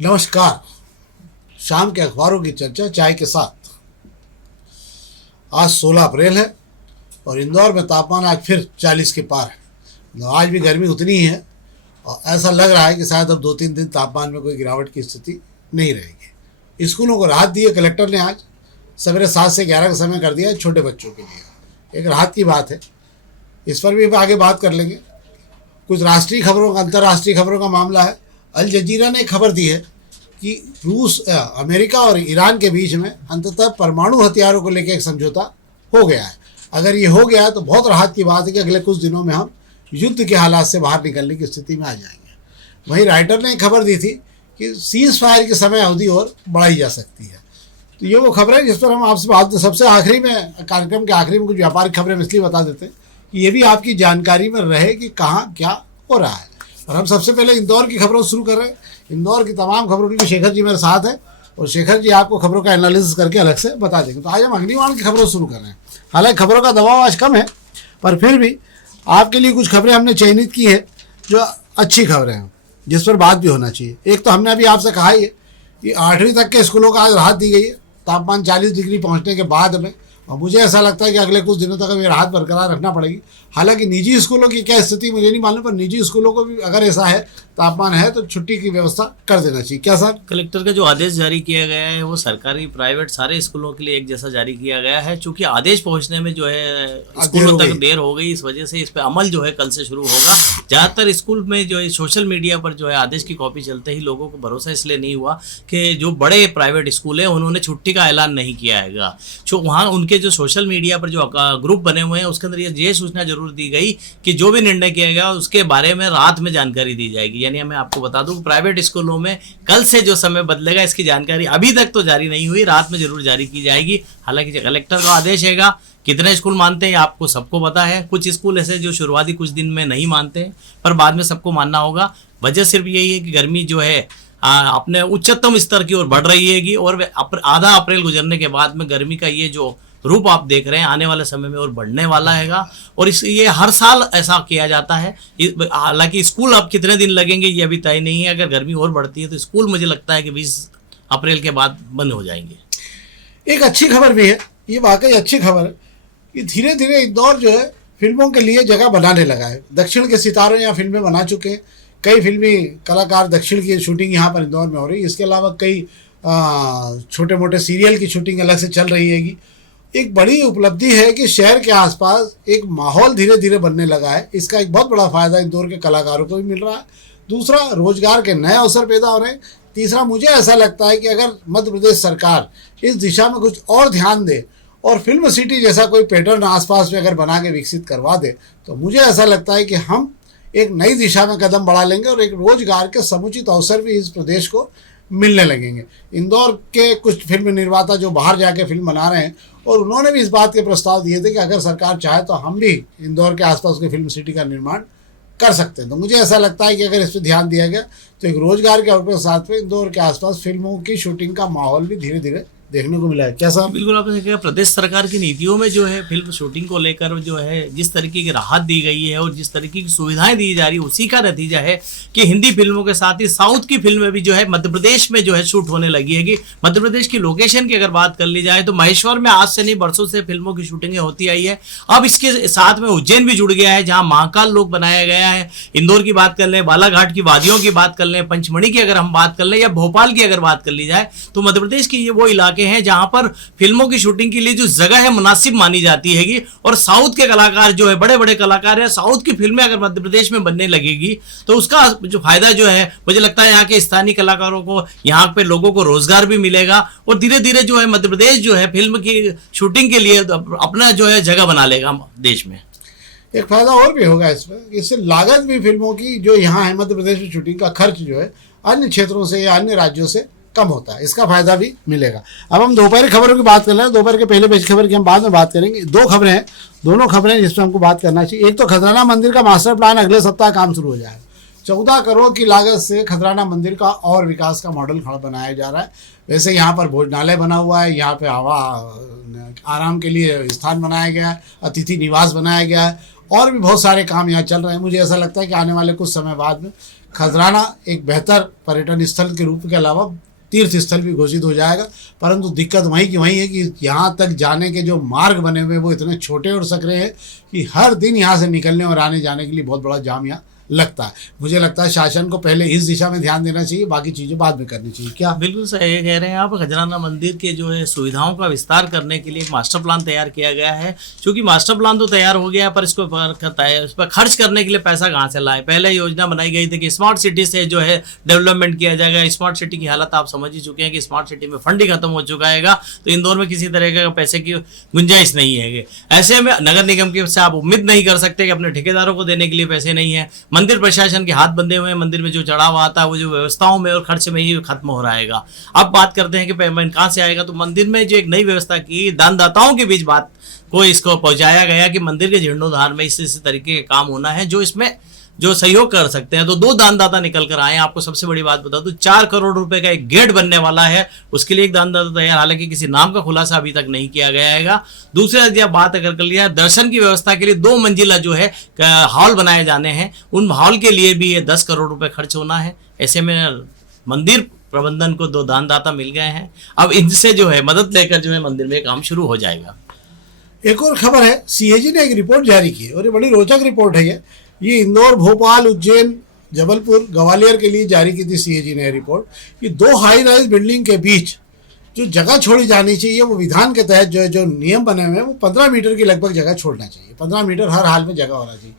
नमस्कार। शाम के अखबारों की चर्चा चाय के साथ। आज 16 अप्रैल है और इंदौर में तापमान आज फिर 40 के पार है। तो आज भी गर्मी उतनी ही है और ऐसा लग रहा है कि शायद अब 2-3 दिन तापमान में कोई गिरावट की स्थिति नहीं रहेगी। स्कूलों को राहत दी है कलेक्टर ने। आज सवेरे 7 से 11 का समय कर दिया है छोटे बच्चों के लिए। एक राहत की बात है, इस पर भी आगे बात कर लेंगे। कुछ राष्ट्रीय खबरों का, अंतर्राष्ट्रीय खबरों का मामला है। अल जजीरा ने खबर दी है कि अमेरिका और ईरान के बीच में अंततः परमाणु हथियारों को लेकर एक समझौता हो गया है। अगर ये हो गया है तो बहुत राहत की बात है कि अगले कुछ दिनों में हम युद्ध के हालात से बाहर निकलने की स्थिति में आ जाएंगे। वहीं राइटर ने खबर दी थी कि सीज फायर की समय अवधि और बढ़ाई जा सकती है। तो ये वो खबर है जिस पर हम आपसे बात सबसे आखिरी में, कार्यक्रम के आखिरी में कुछ व्यापारिक खबरें हम इसलिए बता देते हैं कि ये भी आपकी जानकारी में रहे कि कहाँ क्या हो रहा है। और हम सबसे पहले इंदौर की खबरों शुरू कर रहे हैं। इंदौर की तमाम खबरों के लिए शेखर जी मेरे साथ है और शेखर जी आपको खबरों का एनालिसिस करके अलग से बता देंगे। तो आज हम अग्निबाण की खबरों शुरू कर रहे हैं। हालांकि खबरों का दबाव आज कम है, पर फिर भी आपके लिए कुछ खबरें हमने चयनित की है जो अच्छी खबरें हैं, जिस पर बात भी होना चाहिए। एक तो हमने अभी आपसे कहा ही है कि 8वीं तक के स्कूलों का आज राहत दी गई है तापमान 40 डिग्री पहुँचने के बाद में। और मुझे ऐसा लगता है कि अगले कुछ दिनों तक ये राहत बरकरार रखना पड़ेगी। हालांकि निजी स्कूलों की क्या स्थिति मुझे नहीं मालूम, पर निजी स्कूलों को भी अगर ऐसा है, तापमान है, तो छुट्टी की व्यवस्था कर देना चाहिए। क्या सर? कलेक्टर का जो आदेश जारी किया गया है वो सरकारी प्राइवेट सारे स्कूलों के लिए एक जैसा जारी किया गया है। चूंकि आदेश पहुंचने में जो है स्कूलों तक देर हो गई, इस वजह से इस पे अमल जो है कल से शुरू होगा। ज्यादातर स्कूल में जो है सोशल मीडिया पर जो है आदेश की कॉपी चलते ही लोगों को भरोसा इसलिए नहीं हुआ कि जो बड़े प्राइवेट स्कूल है उन्होंने छुट्टी का ऐलान नहीं किया है। वहाँ उनके जो सोशल मीडिया पर जो ग्रुप बने हुए हैं उसके अंदर ये सूचना जरूर दी गई कि जो भी निर्णय किया गया उसके बारे में रात में जानकारी दी जाएगी। यानी मैं आपको बता दूं प्राइवेट स्कूलों में कल से जो समय बदलेगा इसकी जानकारी अभी तक तो जारी नहीं हुई, रात में जरूर जारी की जाएगी। हालांकि कलेक्टर का आदेश हैगा, कितने स्कूल मानते हैं आपको सबको पता है। कुछ स्कूल ऐसे जो शुरुआती कुछ दिन में नहीं मानते हैं, पर बाद में सबको मानना होगा। वजह सिर्फ यही है कि गर्मी जो है अपने उच्चतम स्तर की ओर बढ़ रही है और आधा अप्रैल गुजरने के बाद में गर्मी का ये जो रूप आप देख रहे हैं आने वाले समय में और बढ़ने वाला हैगा। और ये हर साल ऐसा किया जाता है। हालांकि स्कूल अब कितने दिन लगेंगे ये अभी तय नहीं है। अगर गर्मी और बढ़ती है तो स्कूल मुझे लगता है कि 20 अप्रैल के बाद बंद हो जाएंगे। एक अच्छी खबर भी है, ये वाकई अच्छी खबर है कि धीरे धीरे इंदौर जो है फिल्मों के लिए जगह बनाने लगा है। दक्षिण के सितारे यहाँ फिल्में बना चुके हैं। कई फिल्मी कलाकार दक्षिण की शूटिंग यहाँ पर इंदौर में हो रही है। इसके अलावा कई छोटे मोटे सीरियल की शूटिंग अलग से चल रही हैगी। एक बड़ी उपलब्धि है कि शहर के आसपास एक माहौल धीरे धीरे बनने लगा है। इसका एक बहुत बड़ा फायदा इंदौर के कलाकारों को भी मिल रहा है। दूसरा, रोजगार के नए अवसर पैदा हो रहे हैं। तीसरा, मुझे ऐसा लगता है कि अगर मध्य प्रदेश सरकार इस दिशा में कुछ और ध्यान दे और फिल्म सिटी जैसा कोई पैटर्न आसपास में अगर बना के विकसित करवा दे तो मुझे ऐसा लगता है कि हम एक नई दिशा में कदम बढ़ा लेंगे और एक रोजगार के समुचित अवसर भी इस प्रदेश को मिलने लगेंगे। इंदौर के कुछ फिल्म निर्माता जो बाहर जाके फिल्म बना रहे हैं और उन्होंने भी इस बात के प्रस्ताव दिए थे कि अगर सरकार चाहे तो हम भी इंदौर के आसपास के फिल्म सिटी का निर्माण कर सकते हैं। तो मुझे ऐसा लगता है कि अगर इस पर ध्यान दिया गया तो एक रोजगार के अवसर के साथ में इंदौर के आसपास फिल्मों की शूटिंग का माहौल भी धीरे धीरे देखने को मिला है। क्या साहब? बिल्कुल आपने कहा, प्रदेश सरकार की नीतियों में जो है फिल्म शूटिंग को लेकर जो है जिस तरीके की राहत दी गई है और जिस तरीके की सुविधाएं दी जा रही है उसी का नतीजा है कि हिंदी फिल्मों के साथ ही साउथ की फिल्में भी जो है मध्य प्रदेश में जो है शूट होने लगी है। कि मध्य प्रदेश की लोकेशन की अगर बात कर ली जाए तो महेश्वर में आज से नहीं बरसों से फिल्मों की शूटिंगें होती आई है। अब इसके साथ में उज्जैन भी जुड़ गया है जहाँ महाकाल लोक बनाया गया है। इंदौर की बात कर लें, बालाघाट की वादियों की बात कर लें, पंचमढ़ी की अगर हम बात कर लें या भोपाल की अगर बात कर ली जाए तो मध्य प्रदेश के ये वो इलाके हैं जहां पर फिल्मों की शूटिंग के लिए जो जगह है मुनासिब मानी जाती हैगी। और साउथ के कलाकार जो है बड़े बड़े कलाकार हैं, साउथ की फिल्में अगर मध्य प्रदेश में बनने लगेगी तो उसका जो फायदा जो है मुझे लगता है यहाँ के स्थानीय कलाकारों को, यहाँ पे लोगों को रोजगार भी मिलेगा और धीरे धीरे जो है मध्य प्रदेश जो है फिल्म की शूटिंग के लिए अपना जो है जगह बना लेगा देश में। एक फायदा और भी होगा इसमें, इससे लागत भी फिल्मों की जो यहाँ है मध्य प्रदेश में शूटिंग का खर्च जो है अन्य क्षेत्रों से या अन्य राज्यों से कम होता है। इसका फायदा भी मिलेगा। अब हम दोपहर की खबरों की बात कर रहे हैं। दोपहर के पहले पेज खबर की हम बाद में बात करेंगे। दो खबरें हैं, दोनों खबरें जिस पर हमको बात करना चाहिए। एक तो खजराना मंदिर का मास्टर प्लान अगले सप्ताह काम शुरू हो जाएगा। 14 करोड़ की लागत से खजराना मंदिर का और विकास का मॉडल खड़ा बनाया जा रहा है। वैसे यहाँ पर भोजनालय बना हुआ है, यहाँ पे हवा आराम के लिए स्थान बनाया गया है, अतिथि निवास बनाया गया है और भी बहुत सारे काम यहाँ चल रहे हैं। मुझे ऐसा लगता है कि आने वाले कुछ समय बाद में खजराना एक बेहतर पर्यटन स्थल के रूप के अलावा तीर्थ स्थल भी घोषित हो जाएगा। परंतु दिक्कत वहीं की वहीं है कि यहाँ तक जाने के जो मार्ग बने हुए वो इतने छोटे और सकरे हैं कि हर दिन यहाँ से निकलने और आने जाने के लिए बहुत बड़ा जाम यहाँ लगता है। मुझे लगता है शासन को पहले इस दिशा में ध्यान देना चाहिए, बाकी चीज़ें बाद में करनी चाहिए। क्या बिल्कुल सही कह रहे हैं आप। खजराना मंदिर के जो है सुविधाओं का विस्तार करने के लिए एक मास्टर प्लान तैयार किया गया है। क्योंकि मास्टर प्लान तो तैयार हो गया पर इसको उस पर खर्च करने के लिए पैसा कहाँ से लाए। पहले योजना बनाई गई थी कि स्मार्ट सिटी से जो है डेवलपमेंट किया जाएगा। स्मार्ट सिटी की हालत आप समझ ही चुके हैं कि स्मार्ट सिटी में फंड ही खत्म हो चुका है, तो इंदौर में किसी तरह का पैसे की गुंजाइश नहीं है। ऐसे में नगर निगम की से आप उम्मीद नहीं कर सकते कि अपने ठेकेदारों को देने के लिए पैसे नहीं है। मंदिर प्रशासन के हाथ बंधे हुए हैं। मंदिर में जो चढ़ाव आता है वो जो व्यवस्थाओं में और खर्च में ही खत्म हो रहेगा। अब बात करते हैं कि पेमेंट कहाँ से आएगा। तो मंदिर में जो एक नई व्यवस्था की, दानदाताओं के बीच बात को इसको पहुंचाया गया कि मंदिर के जीर्णोद्धार में इस तरीके के काम होना है जो इसमें जो सहयोग कर सकते हैं। तो 2 दानदाता निकल कर आए। आपको सबसे बड़ी बात बता दूं, 4 करोड़ रुपए का एक गेट बनने वाला है, उसके लिए एक दानदाता तैयार। हालांकि किसी नाम का खुलासा अभी तक नहीं किया गया है। दूसरा यदि आप बात अगर कर लिया, दर्शन की व्यवस्था के लिए 2 मंजिला जो है हॉल बनाए जाने हैं, उन हॉल के लिए भी ये 10 करोड़ रुपए खर्च होना है। ऐसे में मंदिर प्रबंधन को 2 दानदाता मिल गए हैं। अब इनसे जो है मदद लेकर जो है मंदिर में काम शुरू हो जाएगा। एक और खबर है, सीएजी ने एक रिपोर्ट जारी की और ये बड़ी रोचक रिपोर्ट है। ये इंदौर, भोपाल, उज्जैन, जबलपुर, ग्वालियर के लिए जारी की थी सीएजी ने रिपोर्ट कि 2 हाई राइज बिल्डिंग के बीच जो जगह छोड़ी जानी चाहिए वो विधान के तहत जो नियम बने हुए हैं वो 15 मीटर की लगभग जगह छोड़ना चाहिए। 15 मीटर हर हाल में जगह होना चाहिए।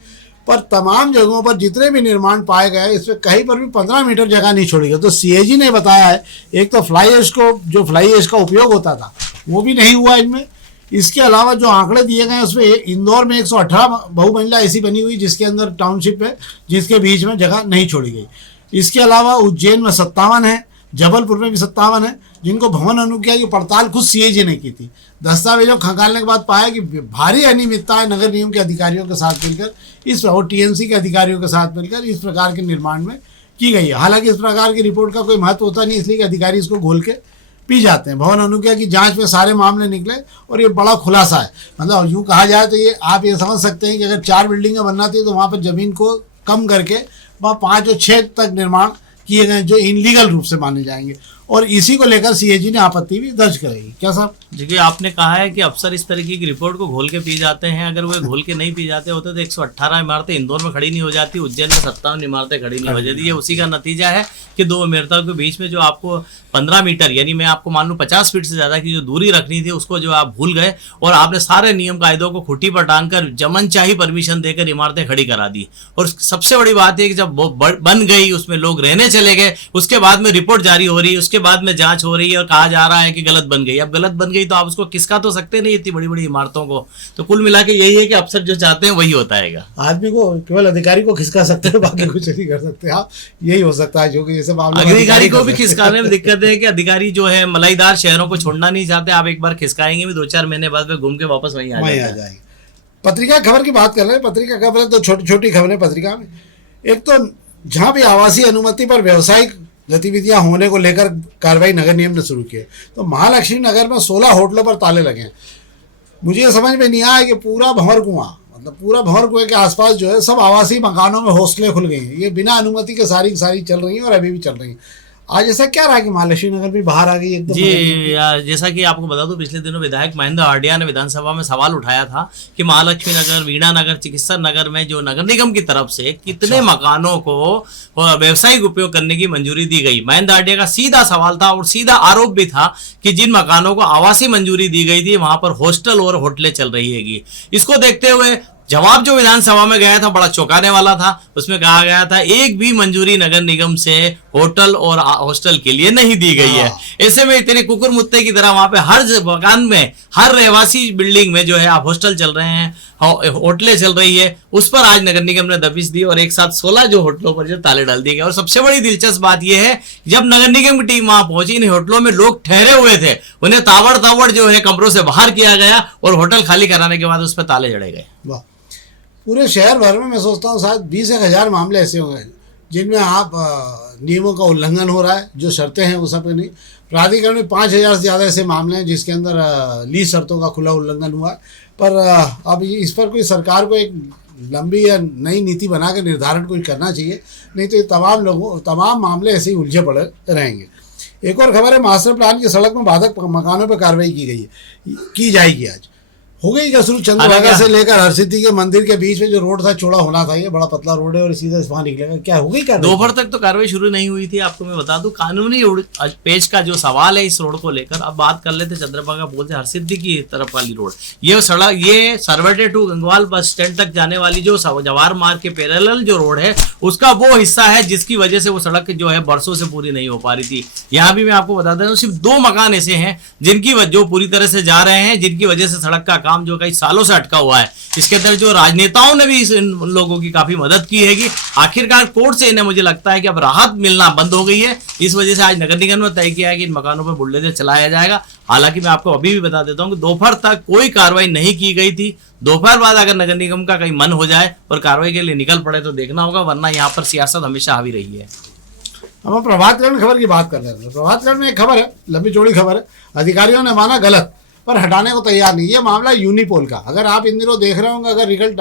पर तमाम जगहों पर जितने भी निर्माण पाए गए इसमें कहीं पर भी 15 मीटर जगह नहीं छोड़ी गई। तो सीएजी ने बताया है, एक तो फ्लाई ऐश का उपयोग होता था वो भी नहीं हुआ इनमें। इसके अलावा जो आंकड़े दिए गए हैं उसमें इंदौर में 118 बहुमंजिला ऐसी बनी हुई जिसके अंदर टाउनशिप है, जिसके बीच में जगह नहीं छोड़ी गई। इसके अलावा उज्जैन में 57 है, जबलपुर में भी 57 है, जिनको भवन अनुज्ञा की पड़ताल खुद सीएजी ने की थी। दस्तावेजों खंगालने के बाद पाया कि भारी अनियमितताएं नगर निगम के अधिकारियों के साथ मिलकर और टीएमसी के अधिकारियों के साथ मिलकर इस प्रकार के निर्माण में की गई है। हालांकि इस प्रकार की रिपोर्ट का कोई महत्व होता नहीं, इसलिए कि अधिकारी इसको घोल के पी जाते हैं। भवन अनुज्ञा की जांच में सारे मामले निकले और ये बड़ा खुलासा है। मतलब यूँ कहा जाए तो ये आप ये समझ सकते हैं कि अगर 4 बिल्डिंगें बनना थी तो वहाँ पर ज़मीन को कम करके वहाँ 5 और 6 तक निर्माण किए गए जो इनलीगल रूप से माने जाएंगे, और इसी को लेकर सीएजी ने आपत्ति भी दर्ज कराई। क्या साहब? देखिए, आपने कहा है कि अफसर इस तरीके की रिपोर्ट को घोल के पी जाते हैं। अगर वो घोल के नहीं पी जाते होते तो 118 इमारतें इंदौर में खड़ी नहीं हो जाती, उज्जैन में 57 इमारतें खड़ी नहीं हो जाती। ये उसी का नतीजा है कि 2 इमारतों के बीच में जो आपको 15 मीटर यानी मैं आपको मान लूँ 50 फीट से ज़्यादा की जो दूरी रखनी थी उसको जो आप भूल गए और आपने सारे नियम कायदों को खुटी पर टांगकर जमनचाही परमिशन देकर इमारतें खड़ी करा दी। और सबसे बड़ी बात है कि जब वो बन गई, उसमें लोग रहने चले गए, उसके बाद में रिपोर्ट जारी हो रही है, उसके बाद में जांच हो रही है और कहा जा रहा है कि गलत बन गई। अब गलत बन गई तो आप उसको किसका तो सकते नहीं इतनी बड़ी बड़ी इमारतों को। तो कुल मिला के यही है कि अफसर जो चाहते हैं वही होता है। आदमी को केवल अधिकारी को खिसका सकते हैं, बाकी कुछ नहीं कर सकते आप। यही हो सकता है जो कि जैसे अधिकारी को भी खिसकाने में दिक्कत है कि अधिकारी जो है मलाईदार शहरों को छोड़ना नहीं चाहते। आप एक बार खिसकाएंगे भी 2-4 महीने बाद में घूम के वापस वहीं आ जाएंगे। पत्रिका खबर की बात कर रहे हैं। पत्रिका खबर तो छोटी छोटी खबरें पत्रिका में। एक तो जहां भी आवासीय अनुमति पर व्यवसायिक गतिविधियां होने को लेकर कार्रवाई नगर निगम ने शुरू की है, तो महालक्ष्मी नगर में 16 होटलों पर ताले लगे हैं। मुझे ये समझ में नहीं आया कि पूरा भंवर कुआं, मतलब पूरा भंवर कुएं के आसपास जो है सब आवासीय मकानों में हॉस्टलें खुल गई हैं। ये बिना अनुमति के सारी चल रही हैं और अभी भी चल रही हैं। आज ऐसा क्या रहा कि महालक्ष्मी नगर भी बाहर आ गई एकदम? जी, जैसा कि आपको बता दूं, पिछले दिनों विधायक महेंद्र हार्डिया ने विधानसभा में सवाल उठाया था कि महालक्ष्मी नगर, वीणा नगर, चिकित्सा नगर में जो नगर निगम की तरफ से कितने मकानों को व्यवसायिक उपयोग करने की मंजूरी दी गई। महेंद्र हार्डिया का सीधा सवाल था और सीधा आरोप भी था कि जिन मकानों को आवासीय मंजूरी दी गई थी वहां पर हॉस्टल और होटलें चल रही है। इसको देखते हुए जवाब जो विधानसभा में गया था बड़ा चौंकाने वाला था। उसमें कहा गया था एक भी मंजूरी नगर निगम से होटल और हॉस्टल के लिए नहीं दी गई है। ऐसे में इतने कुकुर मुत्ते की तरह वहां पे हर मकान में, हर रहवासी बिल्डिंग में जो है आप हॉस्टल चल रहे हैं, होटलें चल रही है। उस पर आज नगर निगम ने दबिश दी और एक साथ 16 जो होटलों पर जो ताले डाल दिए गए। और सबसे बड़ी दिलचस्प बात यह है, जब नगर निगम की टीम वहां पहुंची, इन होटलों में लोग ठहरे हुए थे, उन्हें ताबड़ जो है कमरों से बाहर किया गया और होटल खाली कराने के बाद उस पर ताले जड़े गए। पूरे शहर भर में मैं सोचता हूँ शायद 20,000 मामले ऐसे होंगे जिनमें आप नियमों का उल्लंघन हो रहा है, जो शर्तें हैं वो सब नहीं। प्राधिकरण में 5,000 से ज़्यादा ऐसे मामले हैं जिसके अंदर लीज शर्तों का खुला उल्लंघन हुआ है। पर अब इस पर कोई सरकार को एक लंबी या नई नीति बना के निर्धारण कुछ करना चाहिए, नहीं तो ये तमाम मामले ऐसे ही उलझे पड़े रहेंगे। एक और खबर है, मास्टर प्लान की सड़क में बाधक मकानों पर कार्रवाई की जाएगी। आज हो गई क्या शुरू? चंद्रभागा से लेकर हरसिद्धि के मंदिर के बीच में जो रोड था, चौड़ा होना था, ये बड़ा पतला रोड है और सीधा वहां निकलेगा। क्या हो गई? दोपहर तक तो कार्रवाई शुरू नहीं हुई थी। आपको मैं बता दूं, कानूनी पेज का जो सवाल है इस रोड को लेकर, अब बात कर लेते चंद्रभागा बोलते हरसिद्धि की तरफ वाली रोड। ये सड़क, ये Sarwate to Gangwal bus stand तक जाने वाली जो जवाहर मार्ग के पैरेलल जो रोड है, उसका वो हिस्सा है जिसकी वजह से वो सड़क जो है बरसों से पूरी नहीं हो पा रही थी। यहाँ भी मैं आपको बता देता हूँ, सिर्फ 2 मकान ऐसे हैं जिनकी जो पूरी तरह से जा रहे हैं, जिनकी वजह से सड़क का काम जो कई सालों से अटका हुआ है। इसके अंदर जो राजनेताओं ने भी इन लोगों की काफी मदद की है कि आखिरकार कोर्ट से इन्हें, मुझे लगता है कि अब राहत मिलना बंद हो गई है। इस वजह से आज नगर निगम ने तय किया है कि इन मकानों पर बुलडोजर चलाया जाएगा। हालांकि मैं आपको अभी भी बता देता हूं कि दोपहर तक कोई कार्रवाई नहीं की गई थी। दोपहर बाद अगर नगर निगम का कहीं मन हो जाए और कार्रवाई के लिए निकल पड़े तो देखना होगा, वरना यहाँ पर सियासत हमेशा हावी रही है। अब हम प्रभातकरण खबर की बात कर रहे हैं। प्रभातकरण में एक खबर है, लंबी चौड़ी खबर है, अधिकारियों ने माना गलत पर हटाने को तैयार नहीं। ये मामला यूनिपोल का। अगर आप इन दिनों देख रहे होंगे, अगर रिगल्ट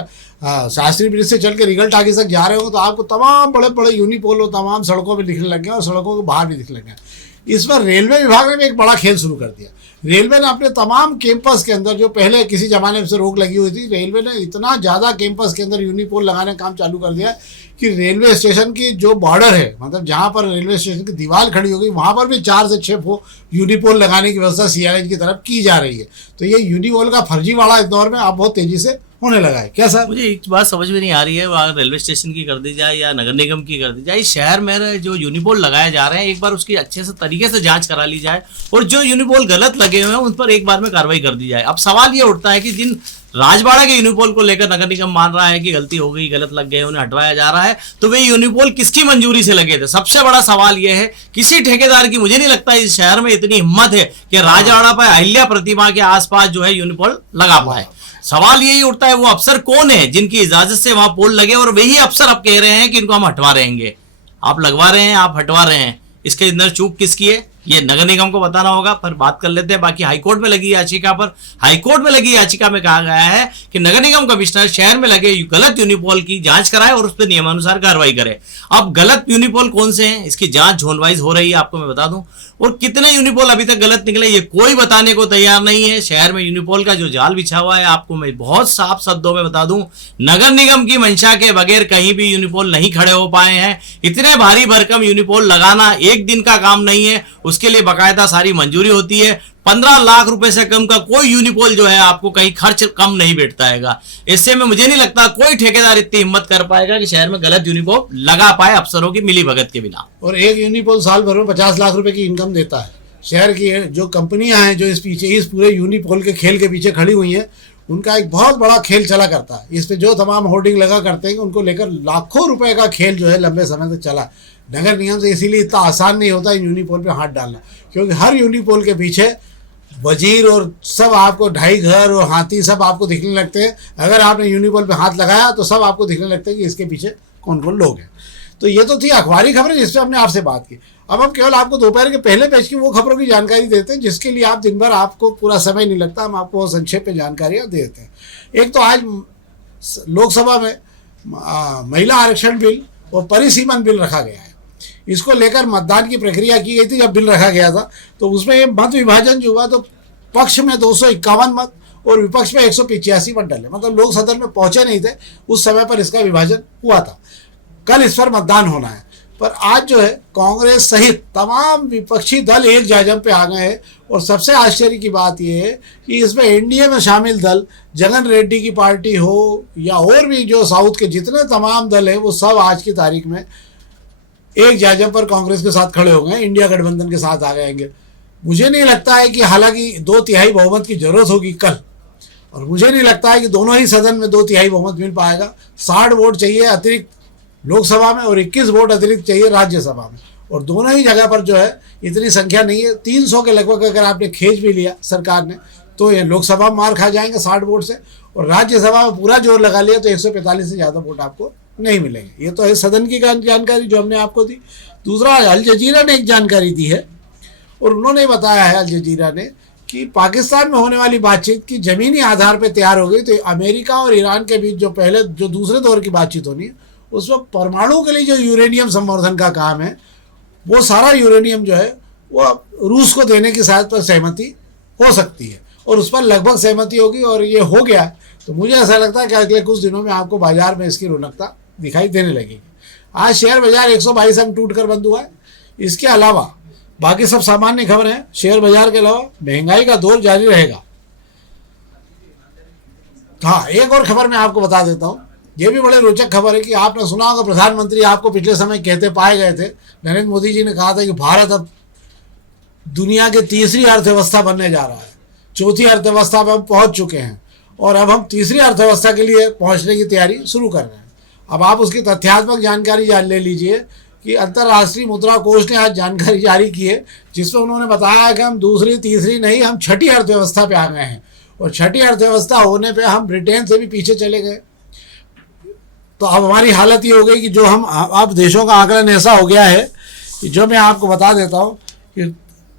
शास्त्री ब्रिज से चल के रिगल्ट आगे तक जा रहे होंगे तो आपको तमाम बड़े बड़े यूनिपोल तमाम सड़कों पे दिखने लग गए और सड़कों के बाहर भी दिखने लग गए। इस पर रेलवे विभाग ने भी एक बड़ा खेल शुरू कर दिया। रेलवे ने अपने तमाम कैंपस के अंदर, जो पहले किसी जमाने से रोक लगी हुई थी, रेलवे ने इतना ज़्यादा कैंपस के अंदर यूनिपोल लगाने का काम चालू कर दिया कि रेलवे स्टेशन की जो बॉर्डर है, मतलब जहाँ पर रेलवे स्टेशन की दीवार खड़ी हो गई, वहाँ पर भी 4 से 6 यूनिपोल लगाने की व्यवस्था CRH की तरफ की जा रही है। तो ये यूनिपोल का फर्जीवाड़ा इस दौर में अब बहुत तेजी से होने लगा है। क्या सर? मुझे एक बात समझ में नहीं आ रही है, वहाँ रेलवे स्टेशन की कर दी जाए या नगर निगम की कर दी जाए, इस शहर में जो यूनिपोल लगाए जा रहे हैं एक बार उसकी अच्छे से तरीके से जांच करा ली जाए और जो यूनिपोल गलत लगे हुए हैं उन पर एक बार में कार्रवाई कर दी जाए। अब सवाल ये उठता है कि जिन राजवाड़ा के यूनिपोल को लेकर नगर निगम मान रहा है कि गलती हो गई, गलत लग गए, उन्हें हटवाया जा रहा है, तो वे यूनिपोल किसकी मंजूरी से लगे थे? सबसे बड़ा सवाल यह है, किसी ठेकेदार की मुझे नहीं लगता इस शहर में इतनी हिम्मत है कि राजवाड़ा पर अहिल्या प्रतिमा के आसपास जो है यूनिपोल लगा पाए। सवाल यही उठता है वो अफसर कौन है जिनकी इजाजत से वहां पोल लगे और वही अफसर अब कह रहे हैं कि इनको हम हटवा रहेंगे। आप लगवा रहे हैं, आप हटवा रहे हैं, इसके अंदर चूक किसकी है ये नगर निगम को बताना होगा। पर बात कर लेते हैं बाकी हाईकोर्ट में लगी याचिका पर। हाईकोर्ट में लगी याचिका में कहा गया है कि नगर निगम कमिश्नर शहर में लगे गलत यूनिपोल की जांच कराए और उस पर नियमानुसार कार्रवाई करे। अब गलत यूनिपोल कौन से हैं इसकी जांच जोन वाइज हो रही है, आपको मैं बता दूं, और कितने यूनिपोल अभी तक गलत निकले ये कोई बताने को तैयार नहीं है। शहर में यूनिपोल का जो जाल बिछा हुआ है, आपको मैं बहुत साफ शब्दों में बता दूं, नगर निगम की मंशा के बगैर कहीं भी यूनिपोल नहीं खड़े हो पाए हैं। इतने भारी भरकम यूनिपोल लगाना एक दिन का काम नहीं है, उसके लिए बाकायदा सारी मंजूरी होती है। 15 लाख रुपए से कम का कोई यूनिपोल जो है आपको कहीं खर्च कम नहीं बैठता है। इससे में मुझे नहीं लगता कोई ठेकेदार इतनी हिम्मत कर पाएगा कि शहर में गलत यूनिपोल लगा पाए अफसरों की मिली भगत के बिना। और एक यूनिपोल साल भर में 50 लाख रुपए की इनकम देता है। शहर की जो कंपनियां हैं जो इस पूरे यूनिपोल के खेल के पीछे खड़ी हुई हैं, उनका एक बहुत बड़ा खेल चला करता है। इस पे जो तमाम होर्डिंग लगा करते हैं उनको लेकर लाखों रुपए का खेल जो है लंबे समय तक चला। नगर निगम से इसीलिए इतना आसान नहीं होता इन यूनिपोल पे हाथ डालना, क्योंकि हर यूनिपोल के पीछे वजीर और सब आपको ढाई घर और हाथी सब आपको दिखने लगते हैं। अगर आपने यूनिपोल पे हाथ लगाया तो सब आपको दिखने लगता है कि इसके पीछे कौन कौन लोग हैं। तो ये तो थी अखबारी खबरें जिस पर हमने आपसे बात की। अब हम केवल आपको दोपहर के पहले पेज की वो खबरों की जानकारी देते हैं जिसके लिए आप दिन भर आपको पूरा समय नहीं लगता, हम आपको संक्षेप में जानकारियाँ देते हैं। एक तो आज लोकसभा में महिला आरक्षण बिल और परिसीमन बिल रखा गया है। इसको लेकर मतदान की प्रक्रिया की गई थी। जब बिल रखा गया था तो उसमें ये मत विभाजन जो हुआ तो पक्ष में 251 मत और विपक्ष में 185 मत डले, मतलब लोग सदन में पहुंचे नहीं थे उस समय पर इसका विभाजन हुआ था। कल इस पर मतदान होना है, पर आज जो है कांग्रेस सहित तमाम विपक्षी दल एक जाजम पे आ गए हैं। और सबसे आश्चर्य की बात यह है कि इसमें एनडीए में शामिल दल, जगन रेड्डी की पार्टी हो या और भी जो साउथ के जितने तमाम दल हैं, वो सब आज की तारीख में एक जाजम पर कांग्रेस के साथ खड़े हो गए, इंडिया गठबंधन के साथ आ जाएंगे। मुझे नहीं लगता है कि, हालांकि 2/3 बहुमत की जरूरत होगी कल, और मुझे नहीं लगता है कि दोनों ही सदन में 2/3 बहुमत मिल पाएगा। 60 वोट चाहिए अतिरिक्त लोकसभा में और 21 वोट अतिरिक्त चाहिए राज्यसभा में, और दोनों ही जगह पर जो है इतनी संख्या नहीं है। 300 के लगभग अगर आपने खींच भी लिया सरकार ने तो ये लोकसभा में मार खा जाएंगे 60 वोट से, और राज्यसभा में पूरा जोर लगा लिया तो 145 से ज़्यादा वोट आपको नहीं मिलेंगे। ये तो है सदन की जानकारी जो हमने आपको दी। दूसरा, अल जजीरा ने एक जानकारी दी है और उन्होंने बताया है, अल जजीरा ने, कि पाकिस्तान में होने वाली बातचीत की ज़मीनी आधार पर तैयार हो गई, तो अमेरिका और ईरान के बीच जो दूसरे दौर की बातचीत होनी है, उसमें परमाणु के लिए जो यूरेनियम संवर्धन का काम है, वो सारा यूरेनियम जो है वो रूस को देने की शायद पर सहमति हो सकती है, और उस पर लगभग सहमति होगी, और ये हो गया। तो मुझे ऐसा लगता है कि अगले कुछ दिनों में आपको बाजार में इसकी रौनकता दिखाई देने लगेगी। आज शेयर बाजार 122 अंक टूट कर बंद हुआ है। इसके अलावा बाकी सब सामान्य खबर है। शेयर बाजार के अलावा महंगाई का दौर जारी रहेगा। हाँ, एक और खबर मैं आपको बता देता हूँ, ये भी बड़े रोचक खबर है कि आपने सुना होगा, प्रधानमंत्री आपको पिछले समय कहते पाए गए थे, नरेंद्र मोदी जी ने कहा था कि भारत अब दुनिया की तीसरी अर्थव्यवस्था बनने जा रहा है, चौथी अर्थव्यवस्था पर हम पहुंच चुके हैं, और अब हम तीसरी अर्थव्यवस्था के लिए पहुंचने की तैयारी शुरू कर रहे हैं। अब आप उसकी तथ्यात्मक जानकारी ले लीजिए कि अंतर्राष्ट्रीय मुद्रा कोष ने आज जानकारी जारी की है, जिसमें उन्होंने बताया कि हम दूसरी तीसरी नहीं, हम छठी अर्थव्यवस्था पे आ गए हैं, और छठी अर्थव्यवस्था होने पे हम ब्रिटेन से भी पीछे चले गए। तो अब हमारी हालत ये हो गई कि जो हम अब देशों का आंकलन ऐसा हो गया है कि जो मैं आपको बता देता हूँ कि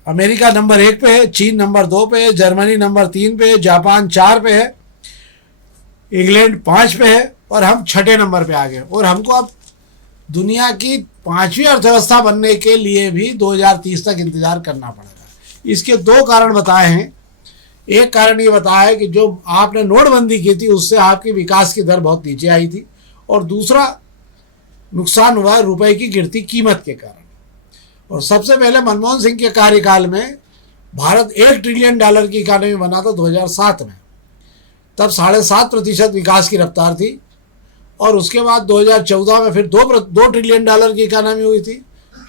अमेरिका नंबर 1 पे है, चीन नंबर 2 पे है, जर्मनी नंबर 3 पे है, जापान 4 पे है, इंग्लैंड 5 पे है, और हम छठे नंबर पे आ गए। और हमको अब दुनिया की 5वीं अर्थव्यवस्था बनने के लिए भी 2030 तक इंतजार करना पड़ेगा। इसके 2 कारण बताए हैं। एक कारण ये बताया है कि जो आपने नोटबंदी की थी उससे आपकी विकास की दर बहुत नीचे आई थी, और दूसरा नुकसान हुआ रुपए की गिरती कीमत के कारण। और सबसे पहले मनमोहन सिंह के कार्यकाल में भारत $1 ट्रिलियन की इकानमी बना था 2007 में, तब 7.5% विकास की रफ्तार थी। और उसके बाद 2014 में फिर 2 ट्रिलियन की इकानमी हुई थी।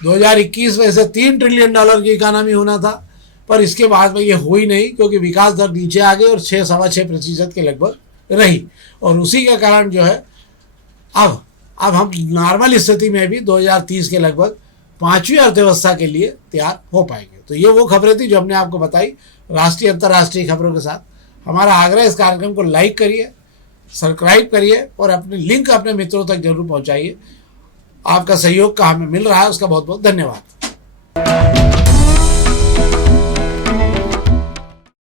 2021 में इसे $3 ट्रिलियन की इकानमी होना था, पर इसके बाद में ये हुई नहीं, क्योंकि विकास दर नीचे आ गई और 6-6.25% के लगभग रही। और उसी के कारण जो है अब हम नॉर्मल स्थिति में भी 2030 के लगभग 5वीं अर्थव्यवस्था के लिए तैयार हो पाएंगे। तो ये वो खबरें थी जो हमने आपको बताई, राष्ट्रीय अंतर्राष्ट्रीय खबरों के साथ। हमारा आग्रह, इस कार्यक्रम को लाइक करिए, सब्सक्राइब करिए, और अपने लिंक अपने मित्रों तक जरूर पहुंचाइए। आपका सहयोग का हमें मिल रहा है, उसका बहुत बहुत धन्यवाद।